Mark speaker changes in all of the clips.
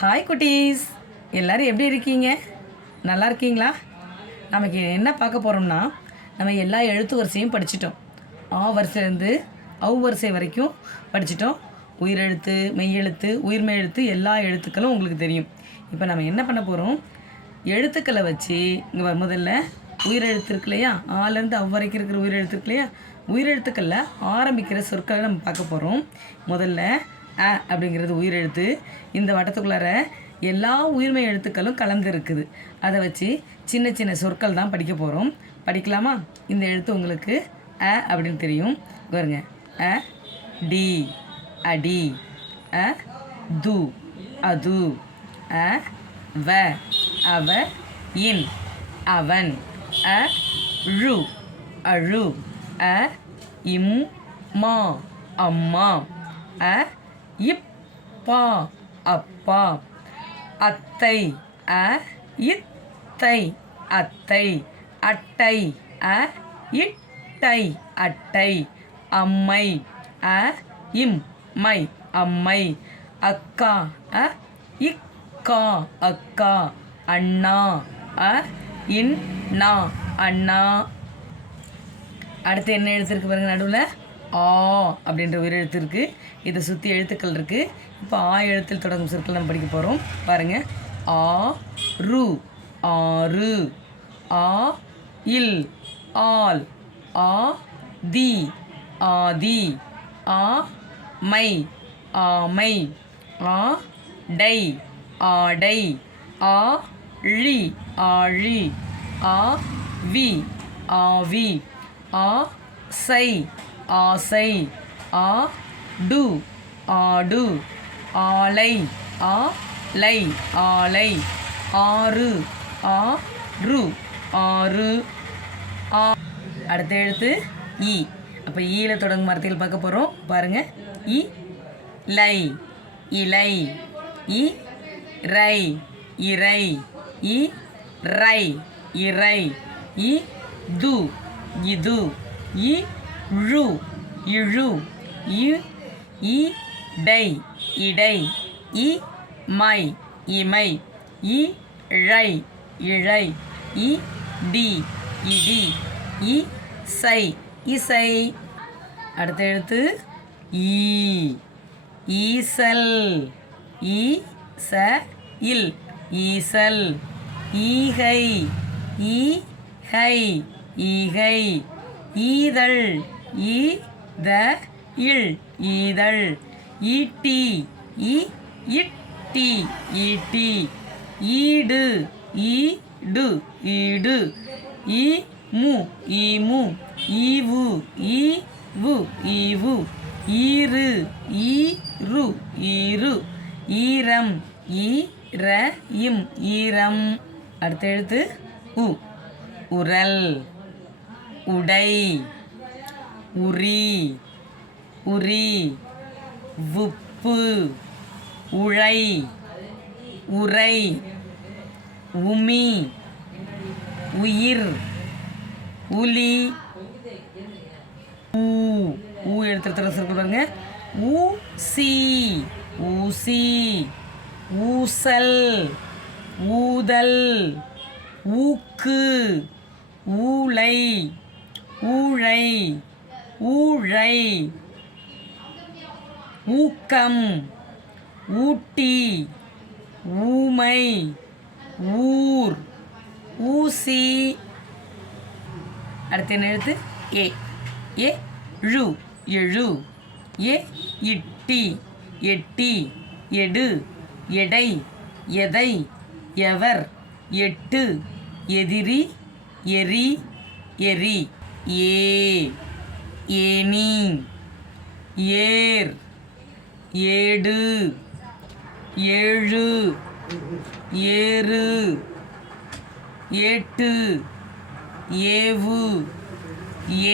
Speaker 1: hi குட்டீஸ் எல்லோரும் எப்படி இருக்கீங்க நல்லா இருக்கீங்களா நமக்கு என்ன பார்க்க போகிறோம்னா நம்ம எல்லா எழுத்து வரிசையும் படிச்சிட்டோம் ஆ வரிசையிலேருந்து அவ் வரிசை வரைக்கும் படிச்சிட்டோம் உயிரெழுத்து மெய்யெழுத்து உயிர்மெய் எழுத்து எல்லா எழுத்துக்களும் உங்களுக்கு தெரியும் இப்போ நம்ம என்ன பண்ண போகிறோம் எழுத்துக்களை வச்சு இங்கே முதல்ல உயிரெழுத்து இருக்கு இல்லையா ஆலேருந்து அவ் வரைக்கும் இருக்கிற உயிரெழுத்து இருக்கு இல்லையா உயிரெழுத்துக்களில் ஆரம்பிக்கிற சொற்களை நம்ம பார்க்க போகிறோம் முதல்ல அ அப்படிங்கிறது உயிர் எழுத்து இந்த வட்டத்துக்குள்ளார எல்லா உயிர்மை எழுத்துக்களும் கலந்து இருக்குது அதை வச்சு சின்ன சின்ன சொற்கள் தான் படிக்க போகிறோம் படிக்கலாமா இந்த எழுத்து உங்களுக்கு அ அப்படின்னு தெரியும் பாருங்க அ டி அடி அ து அது அ வ அவ இன் அவன் அ ழு அழு அ இம் மா அம்மா அ இப்பா அப்பா அத்தை அ இத்தை அத்தை அட்டை அ இட்டை அட்டை அம்மை அ இம் மை அம்மை அக்கா அ இக்கா அக்கா அண்ணா அ இன் நா அண்ணா அடுத்து என்ன எழுத்திருக்கு பாருங்க நடுவில் ஆ அப்படின்ற எழுத்து இருக்குது இதை சுற்றி எழுத்துக்கள் இருக்குது இப்போ ஆ எழுத்தில் தொடங்கும் சொற்கள் நம்ம படிக்க போகிறோம் பாருங்கள் ஆ ரு ஆறு ஆ இல் all ah the Aadhi ah my ஆமை ஆ டை ஆடை ஆ ழி ஆழி ஆ வி ஆவி ஆ சை ஆசை ஆ டு ஆடு ஆலை ஆ லை ஆலை ஆறு ஆ ரு ஆறு ஆ அடுத்த எழுத்து இ அப்போ ஈல தொடங்கும் மரத்தில் பார்க்க போகிறோம் பாருங்கள் இ லை இலை இ ரை இறை இ ரை இறை இ து இது இ ழு இழு இ இ டை இடை இ மை இமை இ ழை இழை இ டி இடி இ சை இசை அடுத்த எழுத்து ஈ ஈசல் ஈ ச இல் ஈசல் ஈகை ஈ ஹை ஈகை ஈதழ் இ த இல் ஈதல் ஈட்டி இ இட்டி ஈட்டி ஈடு ஈடு ஈடு ஈ மு ஈமு ஈவு ஈவு ஈவு ஈரு ஈரு ஈரு ஈரம் ஈர இம் ஈரம் அடுத்த எழுத்து உ உரல் உடை உரி உரி உப்பு உழை உரை உமி உயிர் உலி ஊ ஊ எழுத்துற பாருங்க ஊசி ஊசி ஊசல் ஊதல் ஊக்கு ஊளை ஊழை ஊழை ஊக்கம் ஊட்டி ஊமை ஊர் ஊசி அடுத்த என்ன எழுத்து ஏ ஏ ழு எழு ஏ இட்டி எட்டி எடு எடை எதை எவர் எட்டு எதிரி எரி எரி ஏ ஏனி ஏர் ஏடு ஏழு ஏறு ஏட்டு ஏவு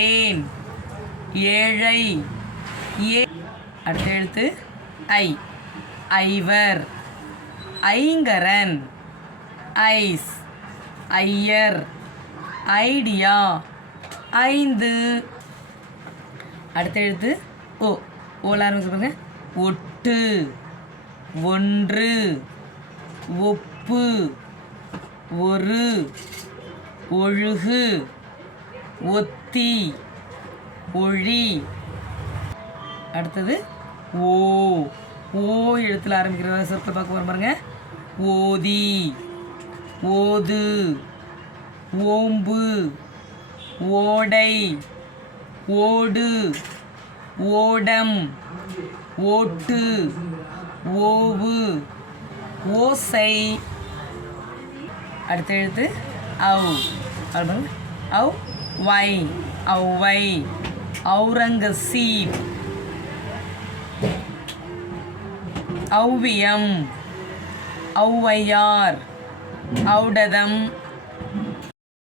Speaker 1: ஏன் ஏழை ஏ அடுத்த எழுத்து ஐ ஐவர் ஐங்கரன் ஐஸ் ஐயர் ஐடியா ஐந்து அடுத்த எழுத்து ஓ ஓல ஆரம்பிச்சுருங்க பாருங்க ஒட்டு ஒன்று ஒப்பு ஒரு ஒழுகு ஒத்தி ஒழி அடுத்தது ஓ ஓ எழுத்தில் ஆரம்பிக்கிற சொற்கள் பார்க்க போகிற பாருங்க ஓதி ஓது ஓம்பு ஓடை ஓடு ஓடம் ஓட்டு ஓவு ஓசை அடுத்த எழுத்து அவு அவ் வை அவ்வை ஔரங்கசீப் ஔவியம் ஔவையார் ஔடதம்